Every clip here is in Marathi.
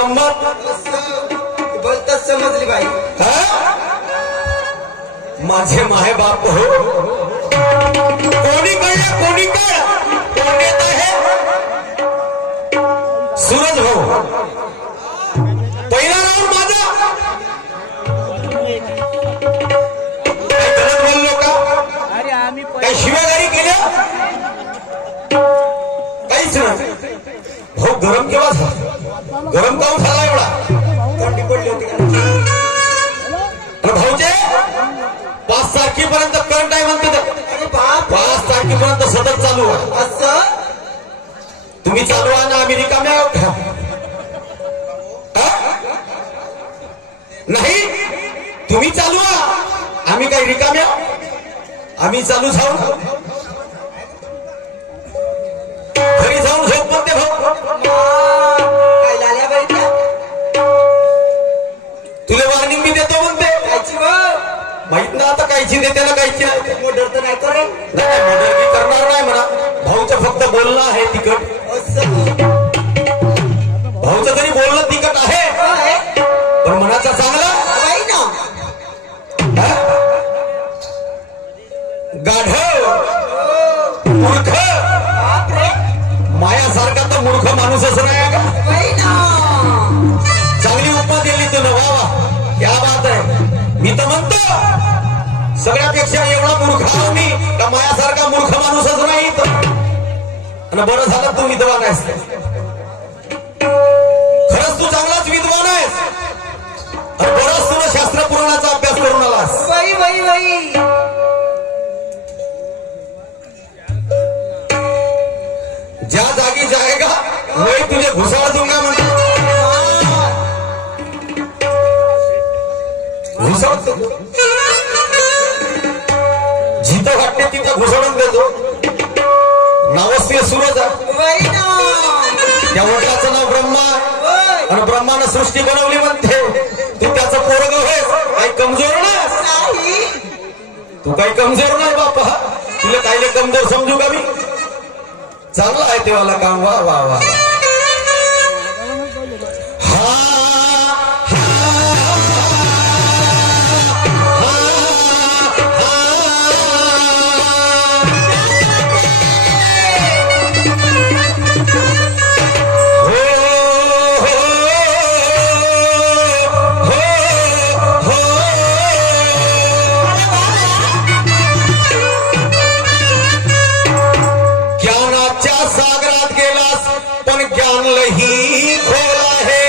गंमत बोलताच समजली बाई. माझे माहे बाप हो, कोणी कळलं कोणी कळ, कोण येत आहे? सूरज भाऊ पहिला राऊंड माझा. काही गलत बोललो का? काही शिव्यागारी केल्या? काहीच नाही. भाऊ गरम केव्हा झाला? गरम काऊन झाला एवढा? थंडी पडली होती का? भाऊचे 5 तारखेपर्यंत करंट आहे म्हणते. 5 तारखेपर्यंत सतत चालू आहे. असं तुम्ही चालू आहे ना, आम्ही रिकाम्या आहोत का? नाही, तुम्ही चालू आहात, आम्ही काही रिकाम्या, आम्ही चालू जाऊ. घरी जाऊन झोप म्हणते भाऊ. काय लाल्या बाई त्या? तुला वॉर्निंग मी देतो म्हणते. कायची माहित ना आता कायची देते ना कायची नाही. मोटर तर नाही करे. नाही मर्डर की करणार नाही म्हणा. भाऊचं फक्त बोलणं आहे तिकट. भाऊचं तरी बोलणं तिकट आहे, पण मनाचा चांगला बाई ना. गाढव मूर्ख, मायासारखा तर मूर्ख माणूसच नाही का? बाई ना. चांगली उपमा दिली तू ना. वा वा, क्या बात आहे. मी तर म्हणतो सगळ्यापेक्षा एवढा मूर्ख आहो मी का मायासारखा मूर्ख माणूसच नाही. आणि बरं झालं तू विद्वान आहेस. खरंच तू चांगलाच विद्वान आहेस. आणि बरंच तुला शास्त्र पुराणाचा अभ्यास करून आलास. बाई बाई बाई. ज्या जागी जाएगा वही तुझे घुसाळ दूंगा म्हणतो. घुसाळ जिथं वाटते तिथं घुसळून देतो. नावच ते सूरज आहे. बाई ना. त्या वडिलाचं नाव ब्रह्मा आहे आणि ब्रह्मानं सृष्टी बनवली म्हणते. तू त्याचं पोरग आहेस. काही कमजोर नाही. तू काही कमजोर नाही बापा. तुला काहीले कमजोर समजू का मी? चांगलं आहे तेव्हाला काम. वा वा वा. सागरात गेलास पण ज्ञान लही खोल आहे.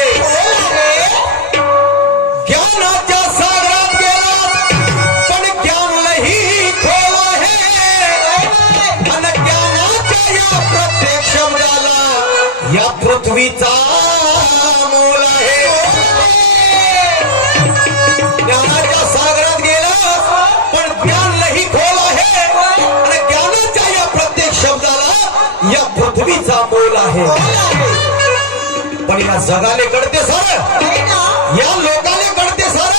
ज्ञानाच्या सागरात गेलास पण ज्ञान लही खोल आहे. आणि ज्ञानाच्या या प्रत्येक शब्दाला या पृथ्वीचा मोल आहे. ज्ञानाच्या सागरात गेलास पण ज्ञान लही खोल आहे. आणि ज्ञानाच्या या प्रत्येक शब्दाला या पृथ्वीचा मोल आहे. पण या जगाले कळते सर, या लोकाले कळते सर,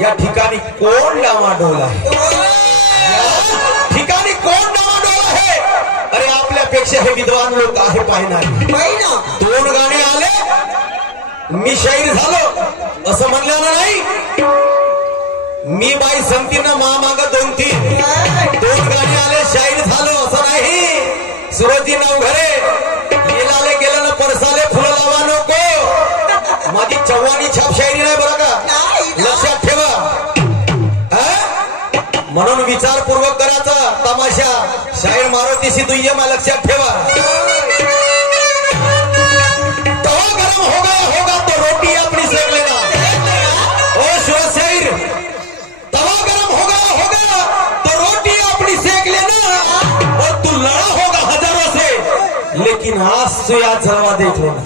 या ठिकाणी कोण डामाडोल आहे. या ठिकाणी कोण डामाडोल आहे. अरे आपल्यापेक्षा हे विद्वान लोक आहे पाहणारे. 2 गाणे आले मी शाहीर झालो असं म्हणल्यानं नाही. मी बाई संगतीनं माग 2-3 गाणी आले शाहीर झालो असं नाही. सूरजजी नवघरे येलाले गेलं ना परसाले फुलं लावा नको. माझी चव्हाणी छाप शायरी नाही बरं का, लक्षात ठेवा. म्हणून विचारपूर्वक करायचा तमाशा. शाहीर मारुतीशी दुय्यम लक्षात ठेवा. तवा गरम होगा तो रोटी अपनी सेक लेना. ओ सूरज शाहीर, तवा गरम होगा तो रोटी अपनी सेक लेना. और तू लड़ा होगा हजारों से, लेकिन आज तो याद जलवा देख लेना.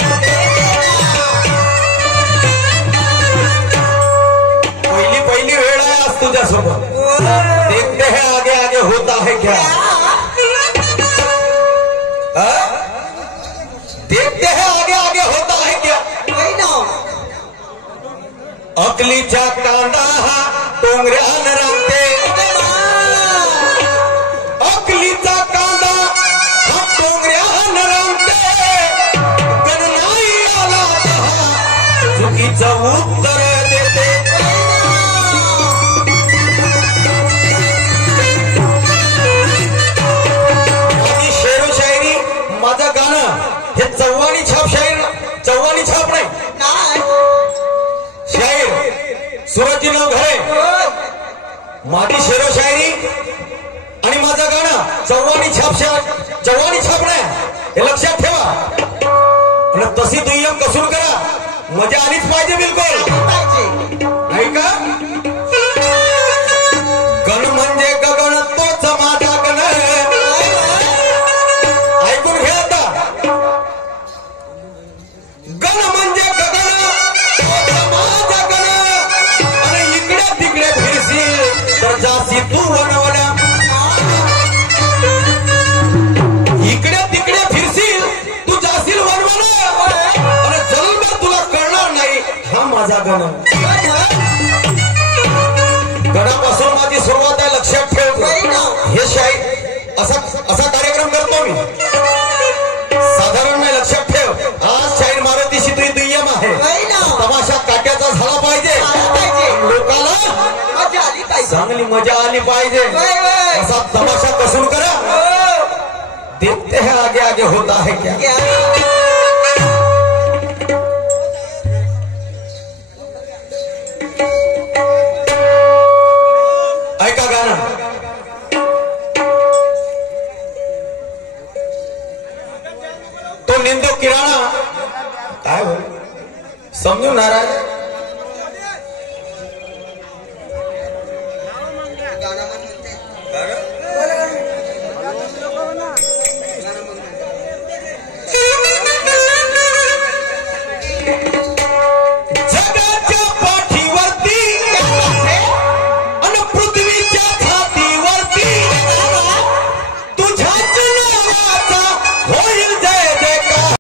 पहिली वेळ आहे आज तुझ्यासोबत. देखते हैं आगे आगे होता है क्या. देखते हैं आगे आगे होता है क्या. अकलीच्या कांदा हा टोंगऱ्यान रांगते. अकलीचा कांदा हा टोंगऱ्यान रांगते. गणनाई आला हिचं उत्तर देते. माझी शेरो शायरी, माझं गाणं हे चव्हाणी छाप चव्हाणी छाप नाही. शाहीर सूरजजी नवघरे, माझी शेरो शायरी आणि माझं गाणं चव्हाणी छाप नाही, हे लक्षात ठेवा. आणि तशी दुय्यम कसून करा, मजा आलीच पाहिजे बिलकुल, नाही का? गण म्हणजे गगन तोच माझा गण. ऐकून घ्या आता. गण म्हणजे गगन तोच माझा गण. आणि इकडे तिकडे फिरशील तर जासी तू वनवल्या. इकडे तिकडे फिरशील तू जाशील वनवल्या. आणि जन्म तुला कळणार नाही हा माझा गण. गणापासून माझी सुरुवात आहे, लक्षात ठेव. हे शाहीर असा कार्यक्रम करतो मी, साधारण नाही, लक्षात ठेव. आज शाहीर मारुतीशी तुझी दुय्यम आहे. तमाशा काट्याचा झाला पाहिजे, लोकांना चांगली मजा आली पाहिजे. असा तमाशा कसून करा. देखते हैं आगे आगे होता है क्या. ऐका गाणं. तो निंदू किराणा काय समजून नाराज